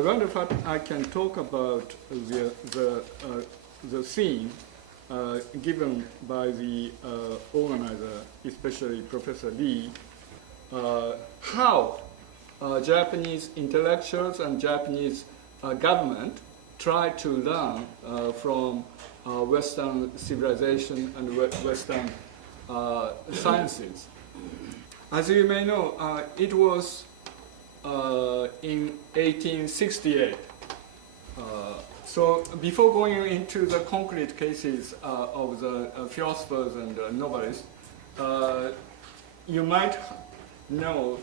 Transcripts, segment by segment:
I wonder if I can talk about the theme given by the organizer, especially Professor Lee, how Japanese intellectuals and Japanese government try to learn from Western civilization and Western sciences. As you may know, it was in 1868. So before going into the concrete cases of the philosophers and novelists, you might know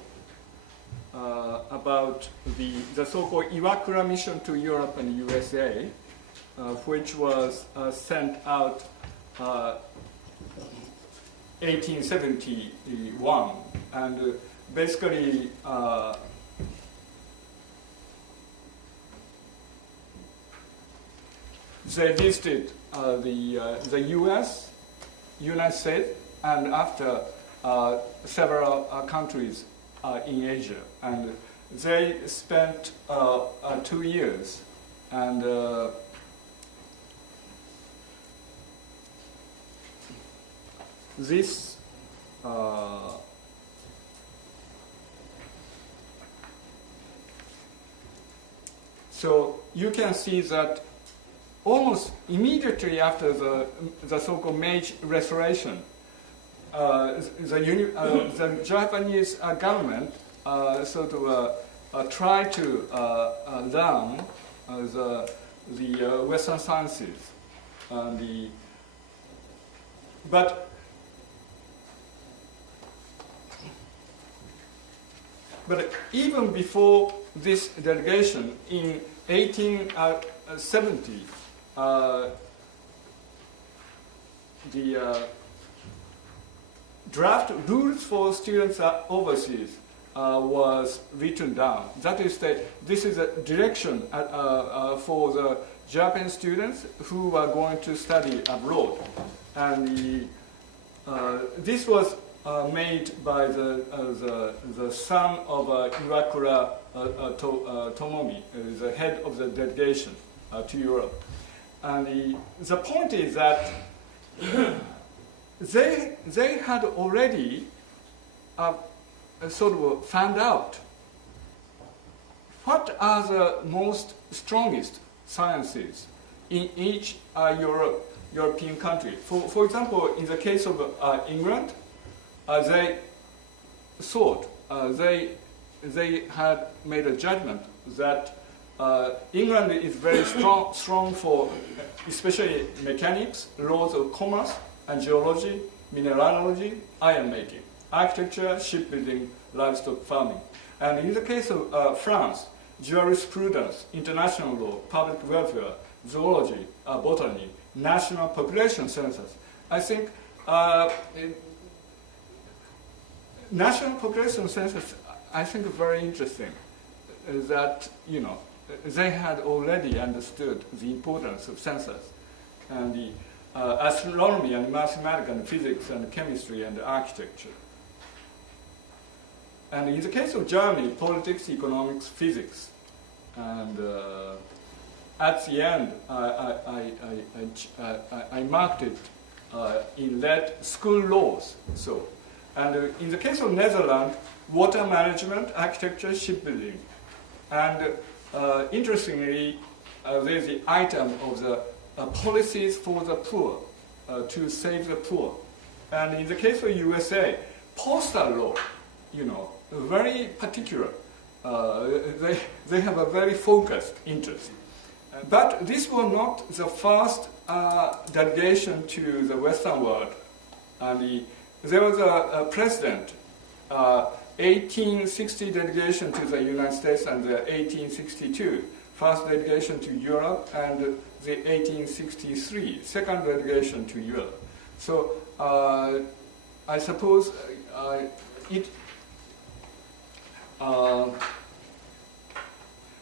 about the so-called Iwakura mission to Europe and USA, which was sent out 1871, and basically they visited the U.S., United States, and after several countries in Asia, and they spent 2 years, and this so you can see that almost immediately after the so-called Meiji Restoration, the Japanese government sort of tried to learn the Western sciences, but even before this delegation in 1870, the draft rules for students overseas was written down. That is, this is a direction for the Japanese students who are going to study abroad, and this was made by the son of Iwakura Tomomi, the head of the delegation to Europe. And the point is that they had already sort of found out what are the most strongest sciences in each European country. For example, in the case of England, they thought, they had made a judgment that England is very strong for especially mechanics, laws of commerce, and geology, mineralogy, iron making, architecture, shipbuilding, livestock farming. And in the case of France, jurisprudence, international law, public welfare, zoology, botany, national population census. I think national population census, I think, very interesting. That, you know, they had already understood the importance of census and the astronomy and mathematics and physics and chemistry and architecture. And in the case of Germany, politics, economics, physics. And at the end, I marked it in red, school laws. So, and in the case of Netherlands, water management, architecture, shipbuilding. And interestingly, there's the item of the policies for the poor, to save the poor. And in the case of USA, postal law, you know, very particular. They have a very focused interest. But this was not the first delegation to the Western world. And there was a president, 1860 delegation to the United States and the 1862 first delegation to Europe, and the 1863 second delegation to Europe. So I suppose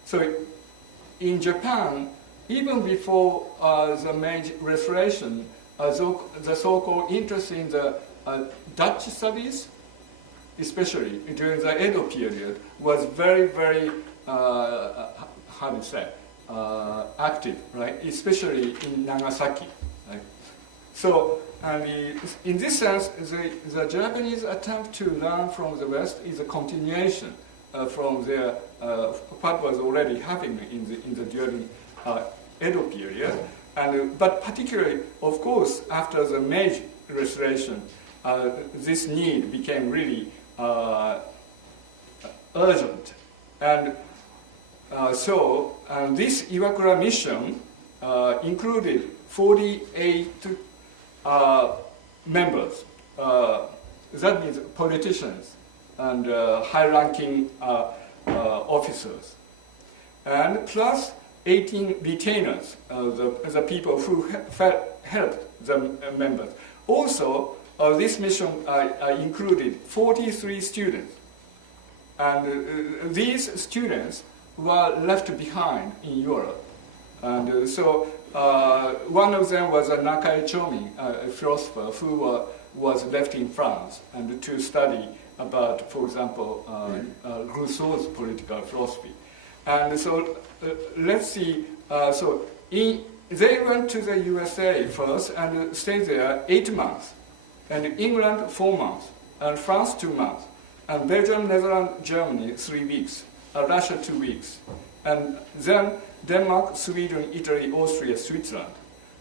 so in Japan, even before the Meiji Restoration, the so-called interest in the Dutch studies, especially during the Edo period, was very, very how do you say, active, right? Especially in Nagasaki, right? So, in this sense, the Japanese attempt to learn from the West is a continuation from their what was already happening in the during Edo period, but particularly, of course, after the Meiji Restoration, this need became really urgent, and so this Iwakura mission included 48 members. That means politicians and high-ranking officers, and plus 18 retainers, the people who helped the members. Also, this mission included 43 students, and these students were left behind in Europe. And so one of them was a Nakai Chomi, a philosopher who was left in France and to study about, for example, Rousseau's political philosophy. And so let's see, they went to the USA first and stayed there 8 months, and England 4 months, and France 2 months, and Belgium, Netherlands, Germany 3 weeks, Russia 2 weeks, and then Denmark, Sweden, Italy, Austria, Switzerland.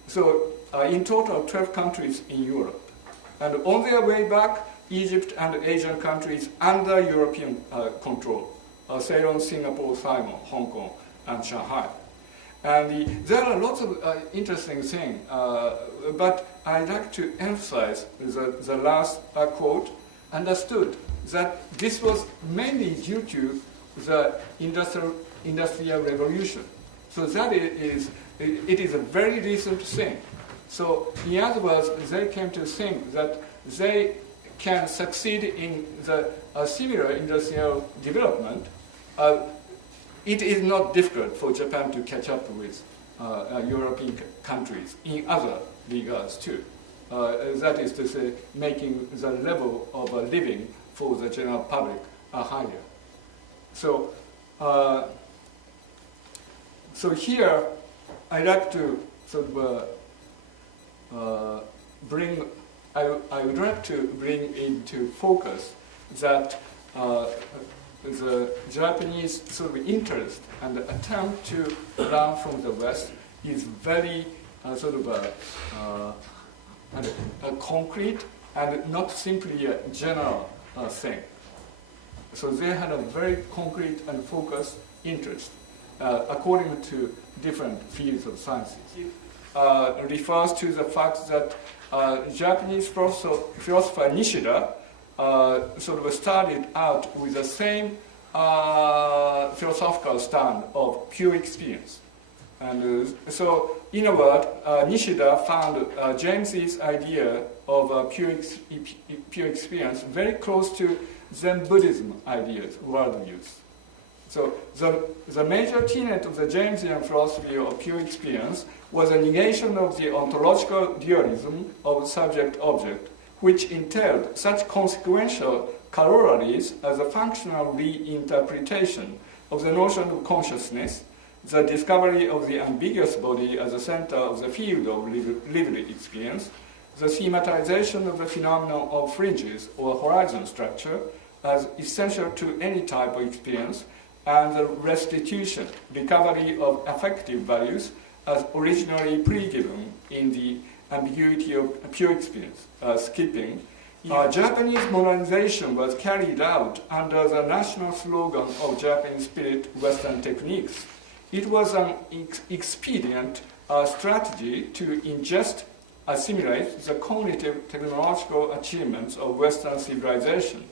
So in total 12 countries in Europe. And on their way back, Egypt and Asian countries under European control. Ceylon, Singapore, Taiwan, Hong Kong, and Shanghai. And there are lots of interesting things, but I'd like to emphasize the last quote, understood that this was mainly due to the industrial revolution. So that it is a very recent thing. So in other words, they came to think that they can succeed in the similar industrial development. It is not difficult for Japan to catch up with European countries in other regards too. That is to say, making the level of living for the general public higher. So, so here I'd like to sort of bring. I would like to bring into focus that the Japanese sort of interest and attempt to learn from the West is very sort of a concrete and not simply a general thing. So they had a very concrete and focused interest according to different fields of sciences. It refers to the fact that Japanese philosopher Nishida sort of started out with the same philosophical stand of pure experience. And so, in a word, Nishida found James's idea of pure experience very close to Zen Buddhism ideas, worldviews. So the major tenet of the Jamesian philosophy of pure experience was a negation of the ontological dualism of subject-object, which entailed such consequential corollaries as a functional reinterpretation of the notion of consciousness, the discovery of the ambiguous body as the center of the field of lived experience, the thematization of the phenomenon of fringes or horizon structure as essential to any type of experience, and the restitution, recovery of affective values as originally pre-given in the ambiguity of pure experience, skipping. Japanese modernization was carried out under the national slogan of Japanese spirit, Western techniques. It was an expedient strategy to ingest, assimilate the cognitive technological achievements of Western civilization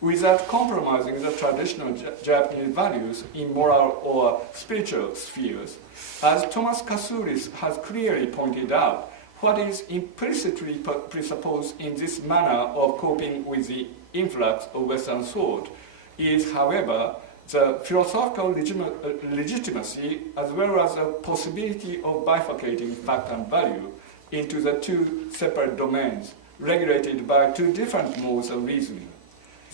without compromising the traditional Japanese values in moral or spiritual spheres. As Thomas Kasulis has clearly pointed out, what is implicitly presupposed in this manner of coping with the influx of Western thought is, however, the philosophical legitimacy as well as the possibility of bifurcating fact and value into the two separate domains, regulated by two different modes of reasoning.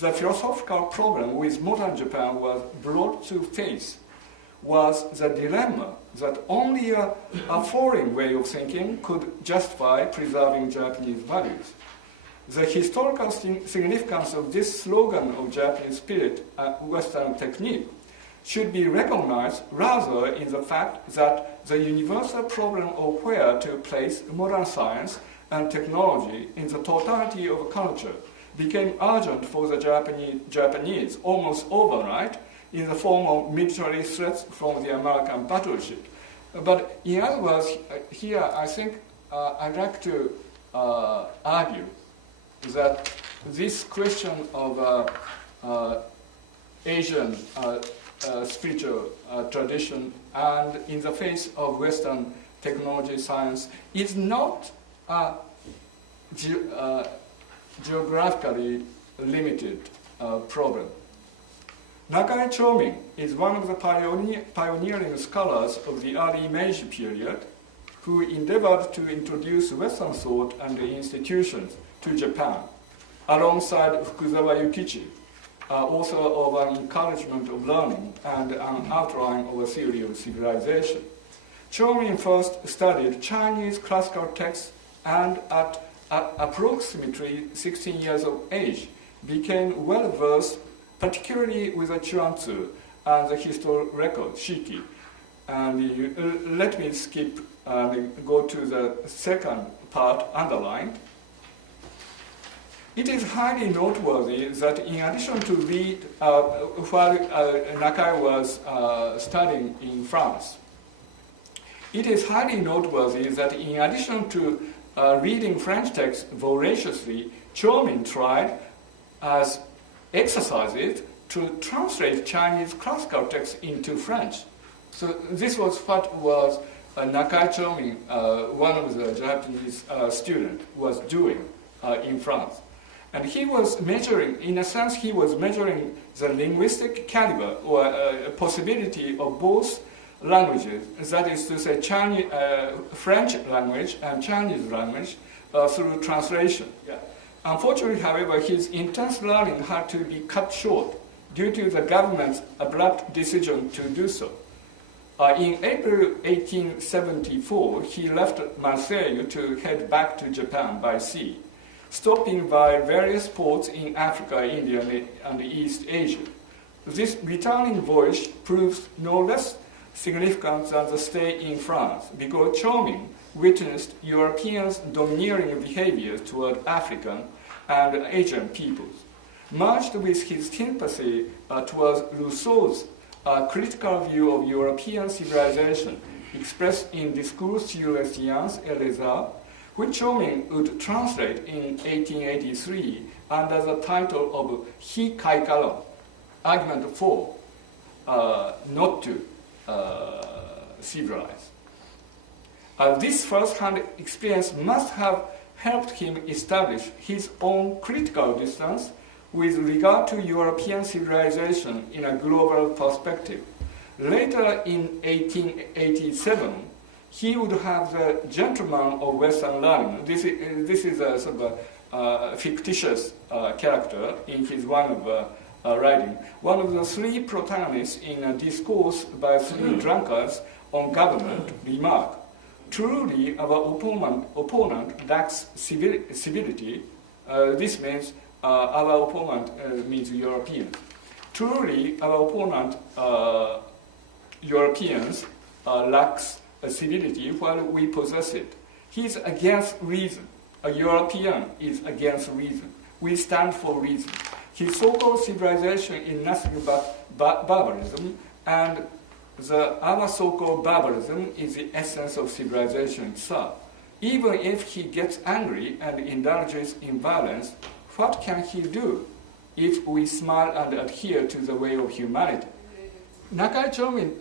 The philosophical problem with modern Japan was brought to face was the dilemma that only a foreign way of thinking could justify preserving Japanese values. The historical significance of this slogan of Japanese spirit and Western technique should be recognized rather in the fact that the universal problem of where to place modern science and technology in the totality of culture became urgent for the Japanese almost overnight in the form of military threats from the American battleship. But in other words, here I think I'd like to argue that this question of Asian spiritual tradition and in the face of Western technology science is not a geographically limited problem. Nakai Choming is one of the pioneering scholars of the early Meiji period who endeavored to introduce Western thought and institutions to Japan, alongside Fukuzawa Yukichi, author of An Encouragement of Learning and an outline of a theory of civilization. Choming first studied Chinese classical texts and at approximately 16 years of age became well versed particularly with the Chuanzi and the historical record, Shiki. And let me skip and go to the second part, underlined. It is highly noteworthy that in addition to read, while Nakai was studying in France, it is highly noteworthy that in addition to reading French texts voraciously, Choming tried as exercises to translate Chinese classical texts into French. So this was what was Nakai Choming, one of the Japanese students, was doing in France. And he was measuring, in a sense, he was measuring the linguistic caliber or possibility of both languages, that is to say French language and Chinese language through translation. Yeah. Unfortunately, however, his intense learning had to be cut short due to the government's abrupt decision to do so. In April 1874, he left Marseille to head back to Japan by sea, stopping by various ports in Africa, India, and East Asia. This returning voyage proves no less significant than the stay in France, because Choming witnessed Europeans' domineering behavior toward African and Asian peoples. Merged with his sympathy towards Rousseau's critical view of European civilization expressed in Discours sur les sciences et les arts, which Choming would translate in 1883 under the title of Hi Kai Karon, Argument for Not to Civilize. This first-hand experience must have helped him establish his own critical distance with regard to European civilization in a global perspective. Later in 1887, he would have the gentleman of Western learning. This is a sort of fictitious character in his one of writing. One of the three protagonists in a discourse by three drunkards on government remark, "Truly our opponent lacks civility." This means our opponent means Europeans. Truly our opponent, Europeans, lacks civility while we possess it. He's against reason. A European is against reason. We stand for reason. His so-called civilization is nothing but barbarism, and our so-called barbarism is the essence of civilization itself. Even if he gets angry and indulges in violence, what can he do if we smile and adhere to the way of humanity? Nakai Choming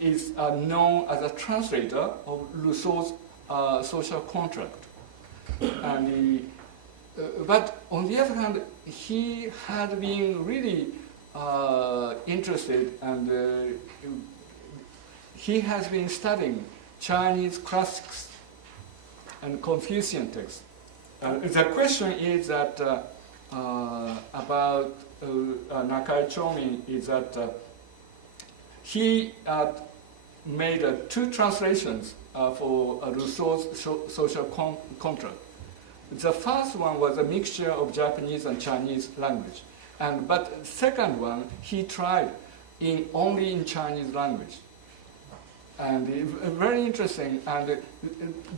is known as a translator of Rousseau's social contract. And but on the other hand, he had been really interested, and he has been studying Chinese classics and Confucian texts. The question is that about Nakai Choming is that he made 2 translations for Rousseau's social contract. The first one was a mixture of Japanese and Chinese language, but the second one he tried only in Chinese language. And very interesting. And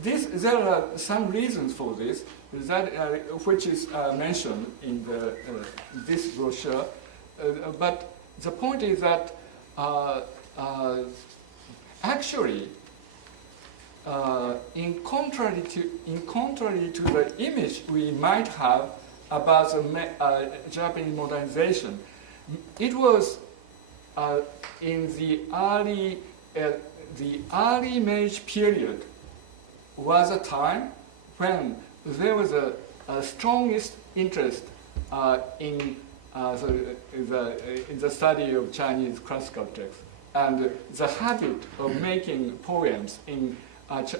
there are some reasons for this, which is mentioned in this brochure. But the point is that actually, in contrary to the image we might have about the Japanese modernization, it was in the early Meiji period was a time when there was a strongest interest in the study of Chinese classical texts, and the habit of making poems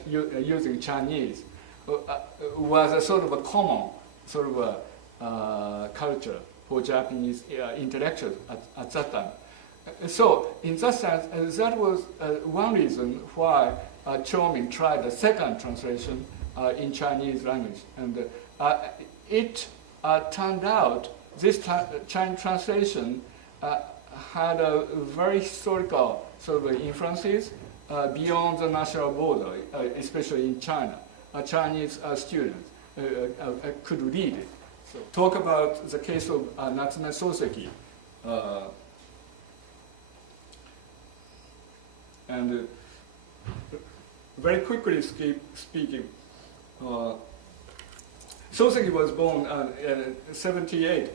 using Chinese was a sort of a common sort of a culture for Japanese intellectuals at that time. So, in that sense, that was one reason why Choming tried a second translation in Chinese language. And it turned out this Chinese translation had a very historical sort of influences beyond the national border, especially in China. Chinese students could read it. So, talk about the case of Natsume Soseki. And very quickly speaking, Soseki was born in 67.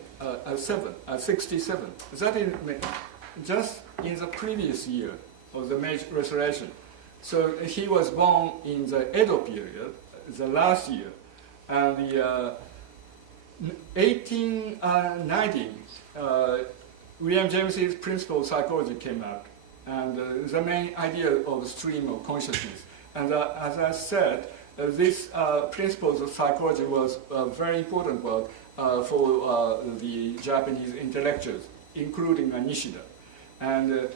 That is just in the previous year of the Meiji Restoration. So he was born in the Edo period, the last year, and the 1890, William James's Principle of Psychology came out. And the main idea of stream of consciousness. And as I said, this principles of psychology was a very important one for the Japanese intellectuals, including Nishida. And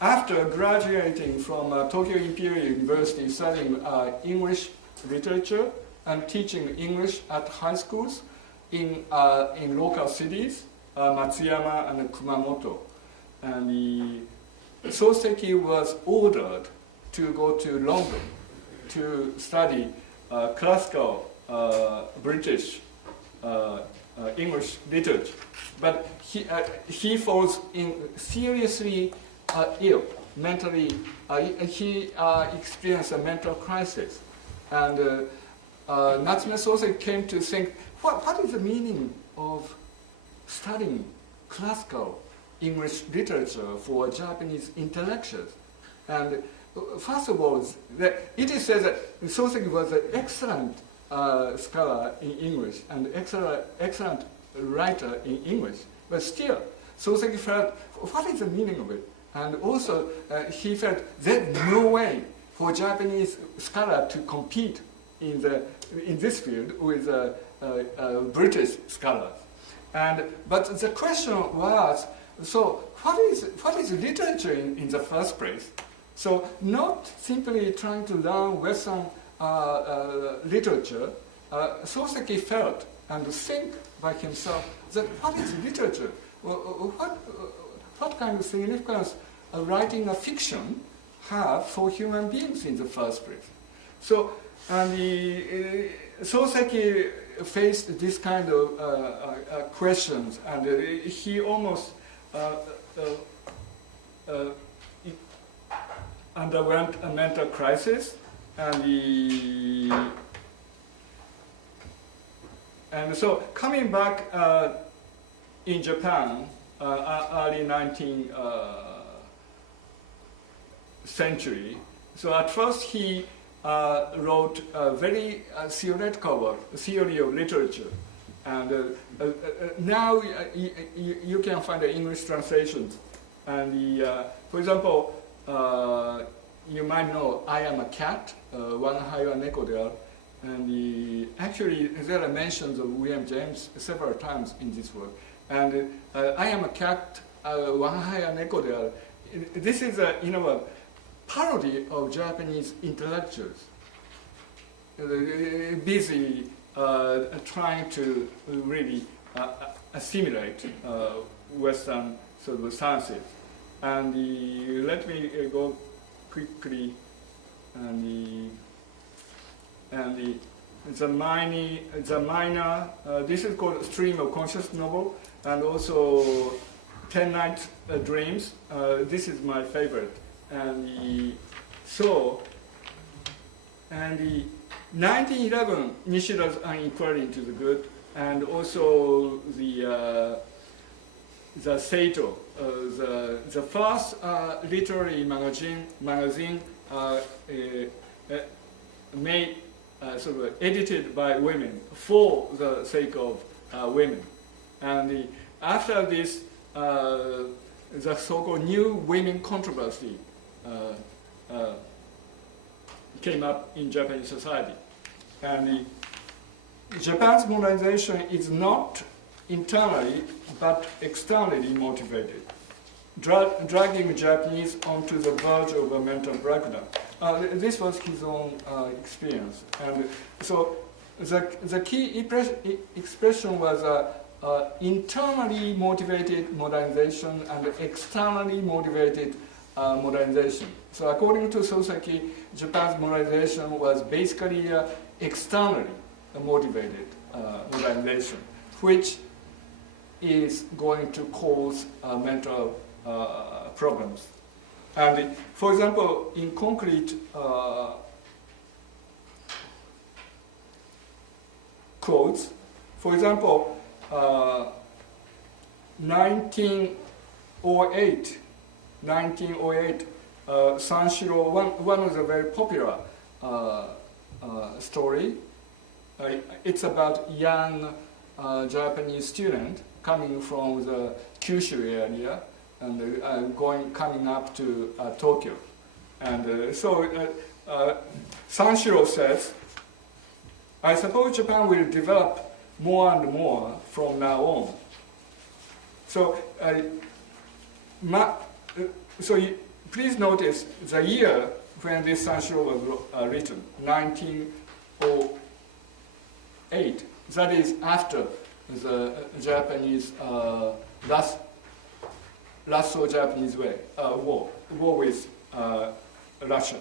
after graduating from Tokyo Imperial University, studying English literature and teaching English at high schools, in local cities, Matsuyama and Kumamoto. And Soseki was ordered to go to London to study classical British English literature. But he falls seriously ill, mentally. He experienced a mental crisis. And Natsume Soseki came to think, what is the meaning of studying classical English literature for Japanese intellectuals? And first of all, it is said that Soseki was an excellent scholar in English and excellent writer in English. But still, Soseki felt, what is the meaning of it? And also, he felt there's no way for Japanese scholar to compete in this field with British scholars. But the question was, so what is literature in the first place? So not simply trying to learn Western literature, Soseki felt and think by himself that what is literature? What kind of significance writing a fiction have for human beings in the first place? So, and Soseki faced this kind of questions, and he almost underwent a mental crisis, and so coming back in Japan, early 19th century. So at first he wrote a very theoretical work, theory of literature, and now you can find the English translations. And for example, you might know "I Am a Cat," Wan Hai wa Neko de Aru. actually there are mentions of William James several times in this work. And I am a cat, Wahaya Neko de aru. This is a parody of Japanese intellectuals, busy trying to really assimilate Western sort of sciences. And let me go quickly. The minor, this is called Stream of Conscious novel, and also 10 Night Dreams. This is my favorite. And the 1911, Nishida's An Inquiry into the Good, and also the Seito, the first literary magazine made sort of edited by women for the sake of women. And after this, the so-called new women controversy came up in Japanese society. And Japan's modernization is not internally but externally motivated, dragging Japanese onto the verge of a mental breakdown. This was his own experience. And so the key expression was internally motivated modernization and externally motivated modernization. So according to Soseki, Japan's modernization was basically externally motivated modernization, which is going to cause mental problems. And for example, in concrete quotes, for example, 1908, Sanshiro, one of the very popular story. It's about young Japanese student coming from the Kyushu area and coming up to Tokyo. And so Sanshiro says, I suppose Japan will develop more and more from now on. So, please notice the year when this Sanshiro was written, 1908. That is after the Japanese Russo-Japanese war with Russia.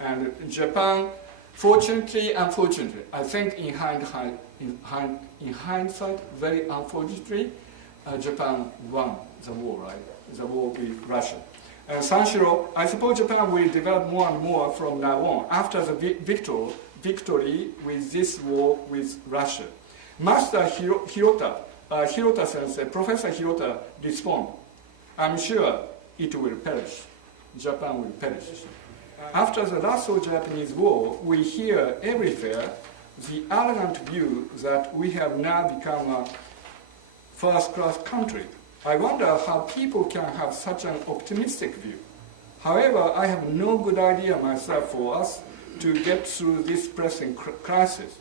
And Japan, fortunately, unfortunately, I think in hindsight, very unfortunately, Japan won the war, right? The war with Russia. And Sanshiro, I suppose Japan will develop more and more from now on, after the victory with this war with Russia. Master Hirota sensei, Professor Hirota responded, I'm sure it will perish. Japan will perish. After the Russo-Japanese War, we hear everywhere the arrogant view that we have now become a first-class country. I wonder how people can have such an optimistic view. However, I have no good idea myself for us to get through this pressing crisis.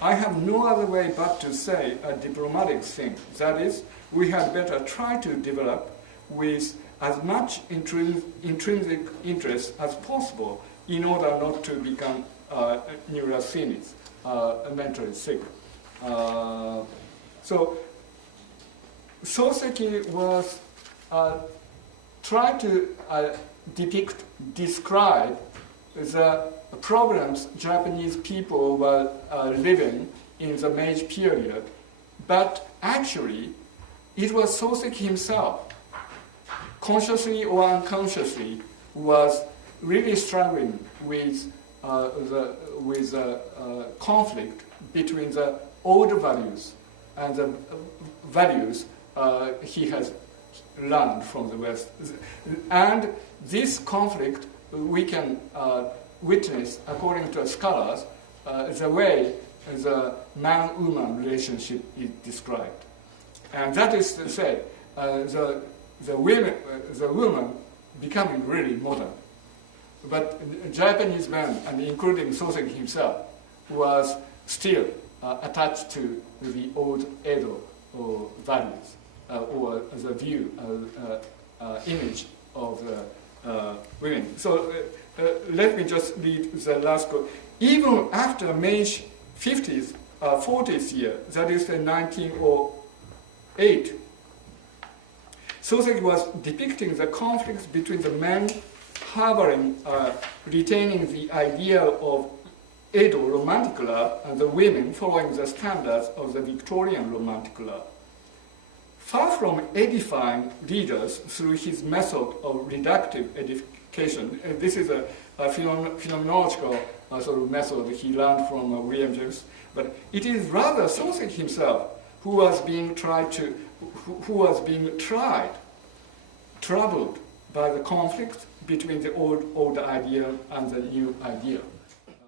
I have no other way but to say a diplomatic thing. That is, we had better try to develop with as much intrinsic interest as possible in order not to become neurasthenic, mentally sick. So Soseki was trying to describe the problems Japanese people were living in the Meiji period, but actually it was Soseki himself, consciously or unconsciously, was really struggling with the conflict between the old values and the values he has learned from the West. And this conflict we can witness, according to scholars, the way the man-woman relationship is described. And that is to say, the woman becoming really modern. But Japanese men, and including Soseki himself, was still attached to the old Edo values or the view, image of women. So let me just read the last quote. Even after May 50th, 40th year, that is the 1908, Soseki was depicting the conflicts between the men harboring, retaining the ideal of Edo romantic love and the women following the standards of the Victorian romantic love. Far from edifying readers through his method of reductive edification, this is a phenomenological sort of method he learned from William James, but it is rather Soseki himself who was being troubled by the conflict between the old ideal and the new ideal.